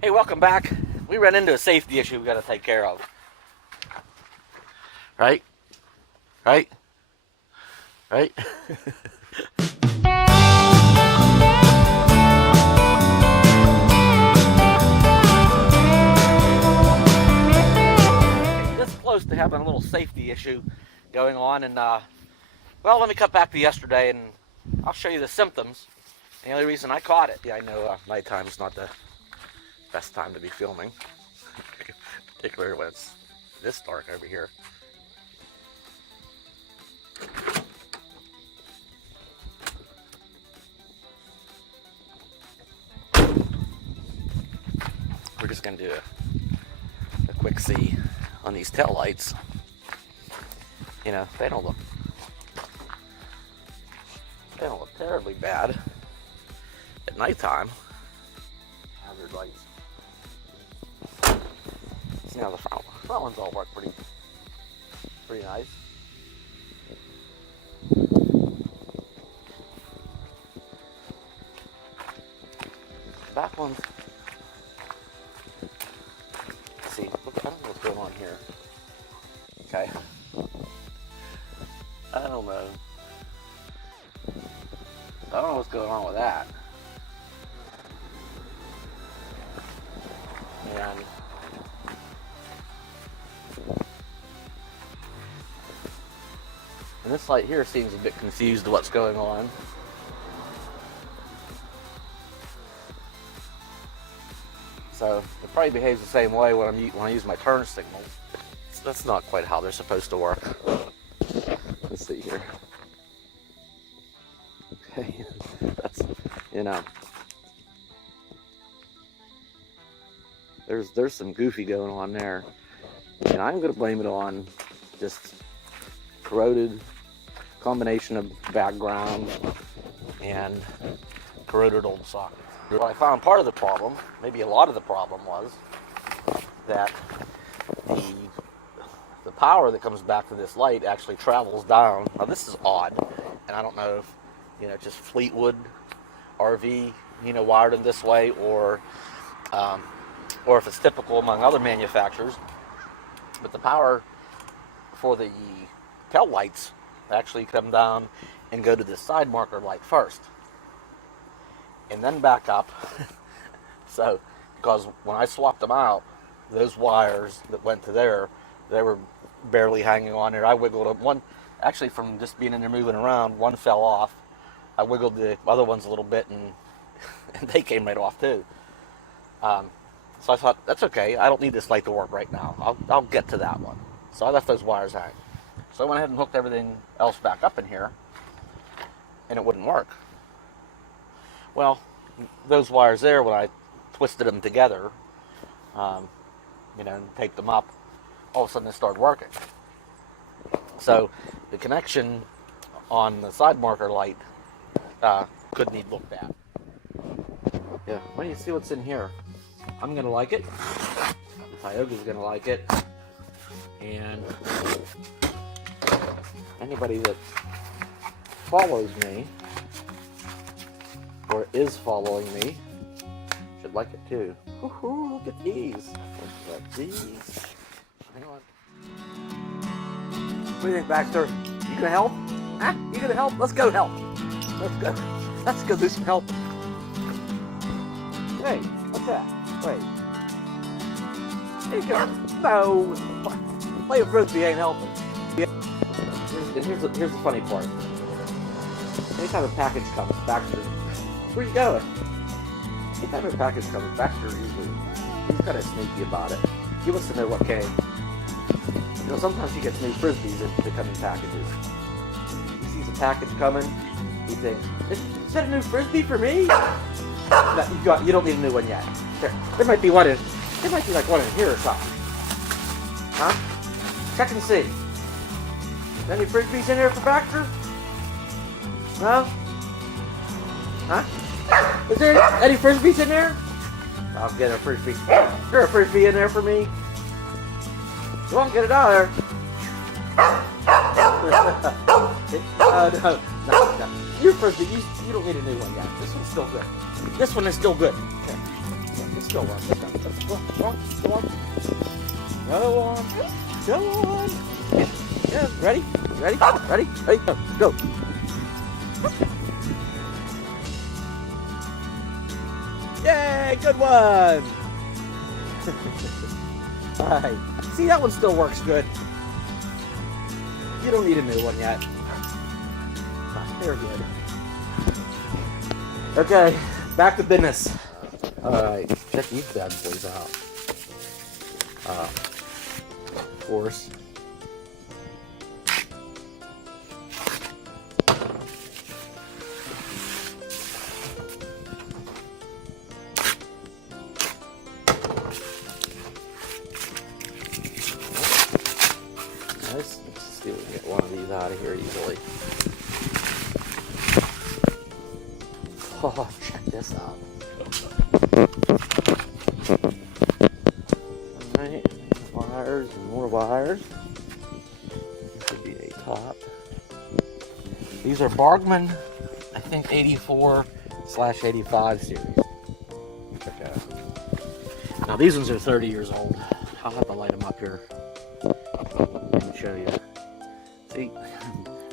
Hey, welcome back. We ran into a safety issue we got to take care of. Right? Right? Right? This close to having a little safety issue going on, and well, let me cut back to yesterday and I'll show you the symptoms. The only reason I caught it, yeah, I know nighttime is not the best time to be filming, particularly when it's this dark over here. We're just going to do a quick see on these taillights. You know, they don't look terribly bad at nighttime. Hazard lights. See how the front ones all work pretty nice. Back ones. Let's see. I don't know what's going on here. Okay. I don't know. I don't know what's going on with that. And this light here seems a bit confused to what's going on. So it probably behaves the same way when I use my turn signals. So that's not quite how they're supposed to work. Let's see here. Okay, that's, you know, there's some goofy going on there, and I'm going to blame it on just corroded combination of background and corroded old sockets. What I found part of the problem, maybe a lot of the problem, was that the power that comes back to this light actually travels down. Now this is odd, and I don't know if, you know, just Fleetwood RV, you know, wired in this way, or if it's typical among other manufacturers. But the power for the tail lights actually come down and go to the side marker light first, and then back up. So, because when I swapped them out, those wires that went to there, they were barely hanging on there. I wiggled them. One, actually, from just being in there moving around, one fell off. I wiggled the other ones a little bit, and they came right off too. So I thought, that's okay. I don't need this light to work right now. I'll get to that one. So I left those wires hang. So I went ahead and hooked everything else back up in here, and it wouldn't work. Well, those wires there, when I twisted them together, you know, and taped them up, all of a sudden they started working. So the connection on the side marker light could need looked at. Yeah, why don't you see what's in here? I'm gonna like it. Tioga's gonna like it, and anybody that follows me or is following me should like it too. Woohoo! Look at these. Look at these. Hang on. What do you think, Baxter? You gonna help? Huh? You gonna help? Let's go help. Let's go. Let's go do some help. Hey, what's that? Wait. There you go. No. Playing frisbee ain't helping. And here's the funny part. Anytime a package comes, Baxter, where you going? Anytime a package comes, Baxter he's kind of sneaky about it. He wants to know what came. You know, sometimes he gets new frisbees in the coming packages. He sees a package coming, he thinks, is that a new frisbee for me? No, you don't need a new one yet. There might be one in. There might be like one in here or something. Huh? Check and see. Any frisbees in there for Baxter? No? Huh? Is there any frisbees in there? I'll get a frisbee. Is there a frisbee in there for me? You won't get it out of there. No. Your frisbee, you don't need a new one yet. This one's still good. This one is still good. Okay. It still works. Go on. Go on. Go on. Yeah, ready? Ready? Ready? Ready? Go. Yay, good one. Alright. See, that one still works good. You don't need a new one yet. They're good. Okay, back to business. Alright, check these bad boys out. Of course. Let's see if we can get one of these out of here easily. Oh, check this out. Alright, wires and more wires. This could be a top. These are Bargman, I think 84/85 series. Check that out. Now these ones are 30 years old. I'll have to light them up here. Let me show you. See,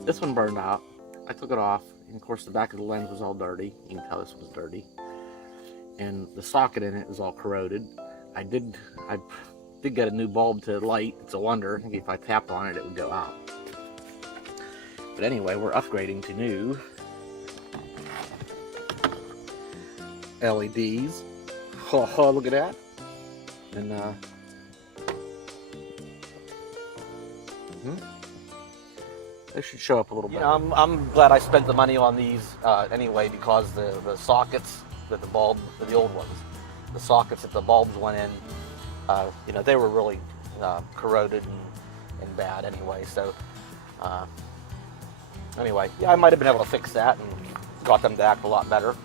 this one burned out. I took it off, and of course the back of the lens was all dirty. You can tell this was dirty. And the socket in it is all corroded. I did get a new bulb to light. It's a wonder. If I tapped on it, it would go out. But anyway, we're upgrading to new LEDs. Oh, look at that. And they should show up a little bit. I'm glad I spent the money on these anyway, because the sockets that the old ones, the sockets that the bulbs went in, they were really corroded and bad anyway. So anyway, yeah, I might have been able to fix that and got them to act a lot better.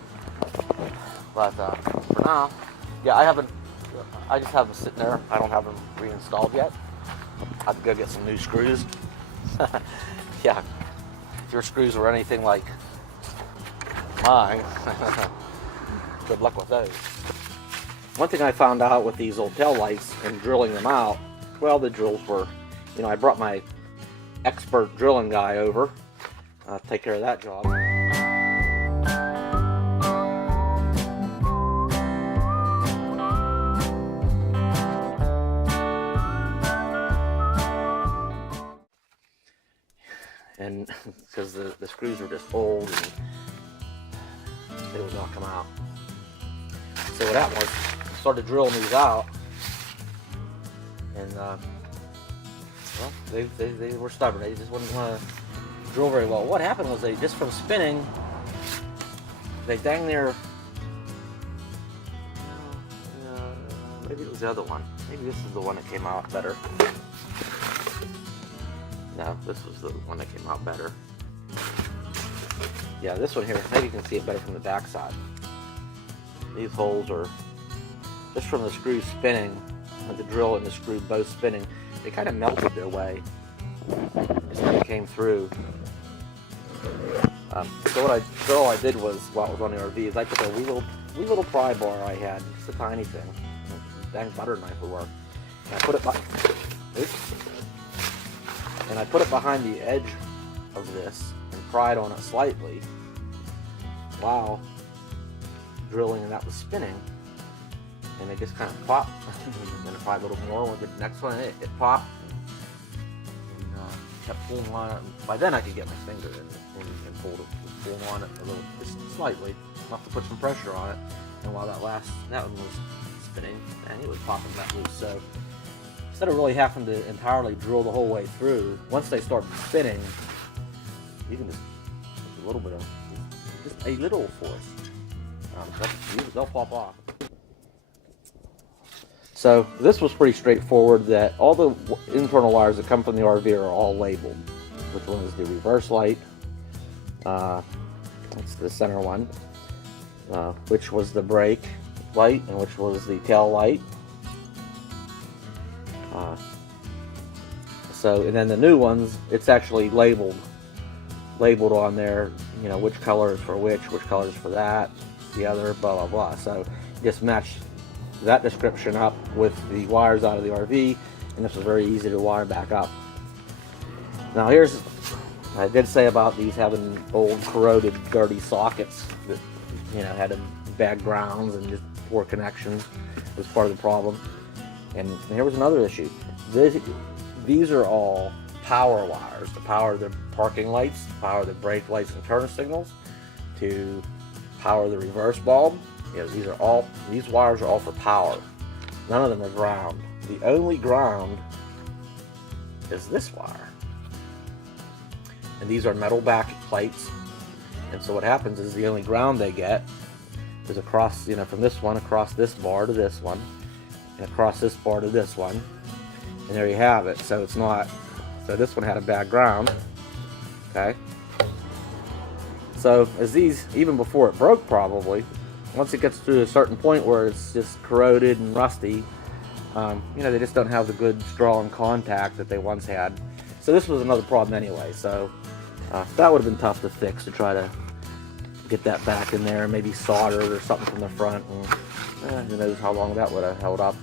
But for now, yeah, I just have them sitting there. I don't have them reinstalled yet. I have to go get some new screws. Yeah, if your screws were anything like mine, good luck with those. One thing I found out with these old taillights and drilling them out, well, the drills were, I brought my expert drilling guy over to take care of that job. And because the screws were just old and they would not come out. So what happened was I started drilling these out, and well, they were stubborn. They just wouldn't want to drill very well. What happened was they just from spinning, they dang near. Maybe it was the other one. Maybe this is the one that came out better. No, this was the one that came out better. Yeah, this one here, maybe you can see it better from the back side. These holes are just from the screw spinning, with the drill and the screw both spinning, they kind of melted their way. Just kind of came through. So all I did was, while it was on the RV, is I took a wee little pry bar I had, just a tiny thing. Dang butter knife would work. And I put it and I put it behind the edge of this and pried on it slightly while drilling, and that was spinning, and it just kind of popped. And then I pried a little more with the next one, and it popped, and kept pulling on it. By then I could get my finger in and pull on it a little, just slightly, enough to put some pressure on it. And while that one was spinning, and it was popping that loose. So instead of really having to entirely drill the whole way through, once they start spinning, you can just a little bit of, just a little force. They'll pop off. So this was pretty straightforward, that all the internal wires that come from the RV are all labeled. Which one is the reverse light? That's the center one. Which was the brake light, and which was the tail light. And then the new ones, it's actually labeled on there, which color is for which color is for that, the other, blah blah blah. So just match that description up with the wires out of the RV, and this was very easy to wire back up. Now here's, I did say about these having old corroded dirty sockets that, you know, had bad grounds and just poor connections was part of the problem. And here was another issue. These are all power wires to power the parking lights, to power the brake lights and turn signals, to power the reverse bulb. You know, these wires are all for power. None of them are ground. The only ground is this wire. And these are metal back plates. And so what happens is the only ground they get is across, you know, from this one across this bar to this one, and across this bar to this one. And there you have it. So it's not, so this one had a bad ground. Okay. So as these, even before it broke probably, once it gets to a certain point where it's just corroded and rusty, you know, they just don't have the good strong contact that they once had. So this was another problem anyway. So that would have been tough to fix, to try to get that back in there, maybe soldered or something from the front, and who knows how long that would have held up.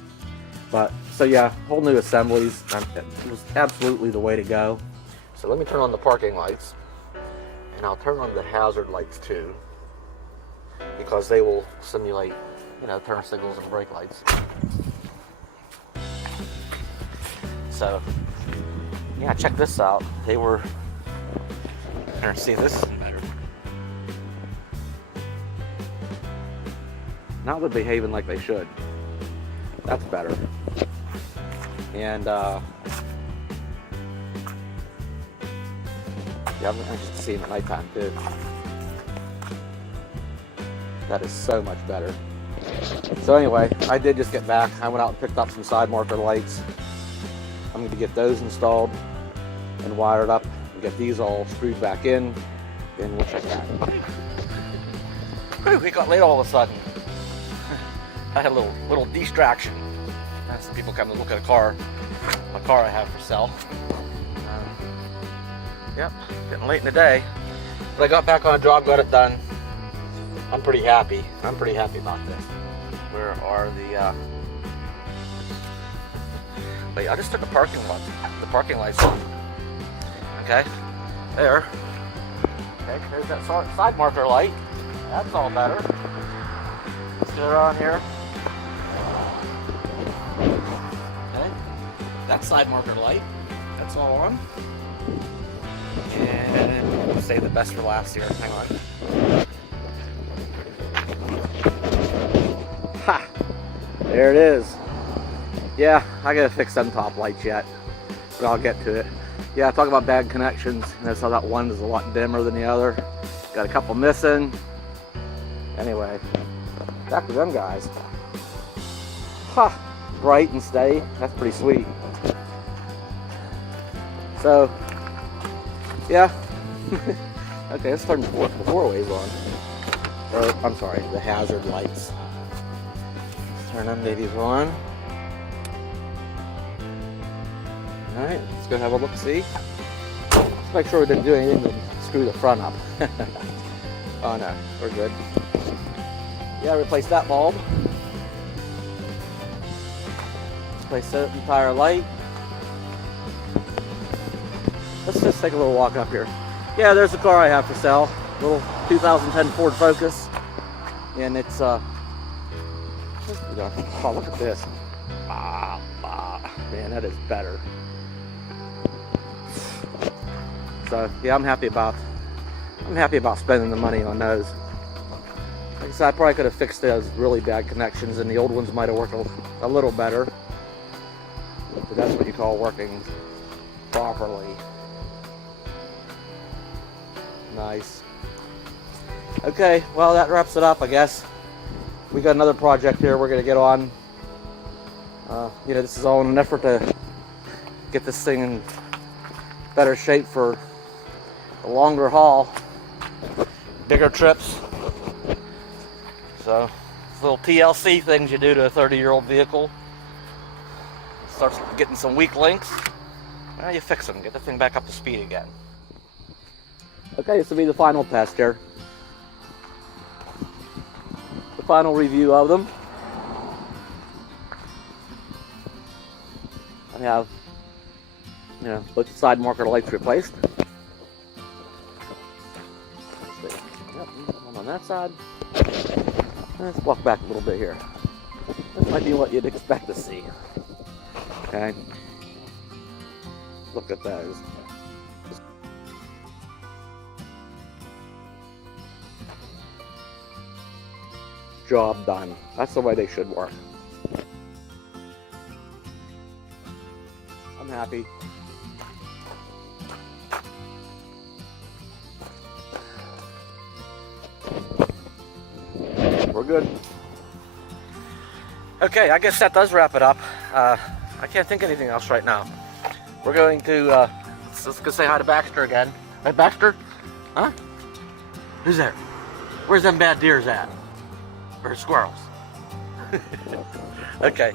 But so yeah, whole new assemblies. It was absolutely the way to go. So let me turn on the parking lights, and I'll turn on the hazard lights too, because they will simulate, you know, turn signals and brake lights. So yeah, check this out. They were, here, see, this is better. Now they're behaving like they should. That's better. And yeah, I'm interested to see them at nighttime too. That is so much better. So anyway, I did just get back. I went out and picked up some side marker lights. I'm going to get those installed and wired up and get these all screwed back in, and we'll check that. Whew, it got late all of a sudden. I had a little distraction. Some people come and look at a car I have for sale. Yep, getting late in the day. But I got back on a job, got it done. I'm pretty happy. I'm pretty happy about this. Where are the wait, I just took the parking lights off. Okay, there. Okay, there's that side marker light. That's all better. Let's get it on here. Okay, that side marker light. That's all on. And we'll save the best for last here. Hang on. Ha! There it is. Yeah, I gotta fix them top lights yet, but I'll get to it. Yeah, talk about bad connections. Notice how that one is a lot dimmer than the other. Got a couple missing. Anyway, back to them guys. Ha! Bright and steady. That's pretty sweet. So, yeah. Okay, let's turn the four-ways on. Or, I'm sorry, the hazard lights. Let's turn them babies on. Alright, let's go have a look-see. Let's make sure we didn't do anything to screw the front up. Oh no, we're good. Yeah, replace that bulb. Replace the entire light. Let's just take a little walk up here. Yeah, there's the car I have for sale. Little 2010 Ford Focus. And it's, oh, look at this. Man, that is better. So, yeah, I'm happy about spending the money on those. Like I said, I probably could have fixed those really bad connections, and the old ones might have worked a little better. But that's what you call working properly. Nice. Okay, well, that wraps it up, I guess. We got another project here we're going to get on. You know, this is all in an effort to get this thing in better shape for a longer haul, bigger trips. So, little TLC things you do to a 30-year-old vehicle. Starts getting some weak links. Well, you fix them, get the thing back up to speed again. Okay, this will be the final test here. The final review of them. I have, both the side marker lights replaced. Let's see. Yep, one on that side. Let's walk back a little bit here. This might be what you'd expect to see. Okay. Look at those. Job done. That's the way they should work. I'm happy. We're good. Okay, I guess that does wrap it up. I can't think of anything else right now. We're going to, let's go say hi to Baxter again. Hey, Baxter? Huh? Who's there? Where's them bad deers at? Or squirrels? Okay.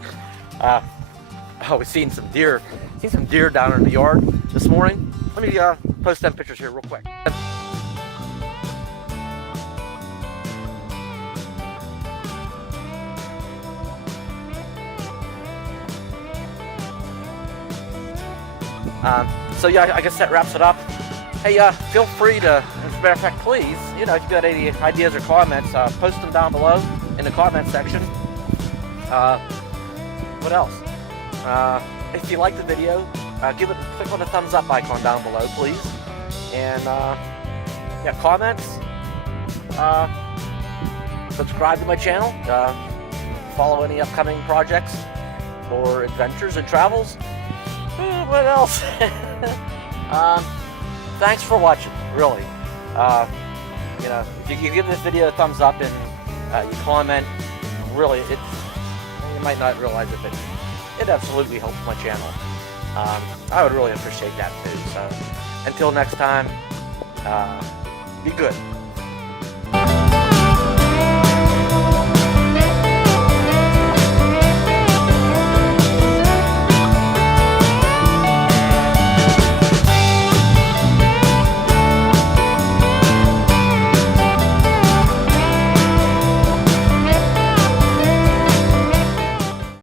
Oh, we've seen some deer. Seen some deer down in the yard this morning. Let me post them pictures here real quick. So yeah, I guess that wraps it up. Hey, feel free to, as a matter of fact, please, if you've got any ideas or comments, post them down below in the comment section. What else? If you like the video, click on the thumbs up icon down below, please. And yeah, comments. Subscribe to my channel. Follow any upcoming projects or adventures and travels. What else? Thanks for watching, really. If you give this video a thumbs up and you comment, really, you might not realize it, but it absolutely helps my channel. I would really appreciate that too. So until next time, be good.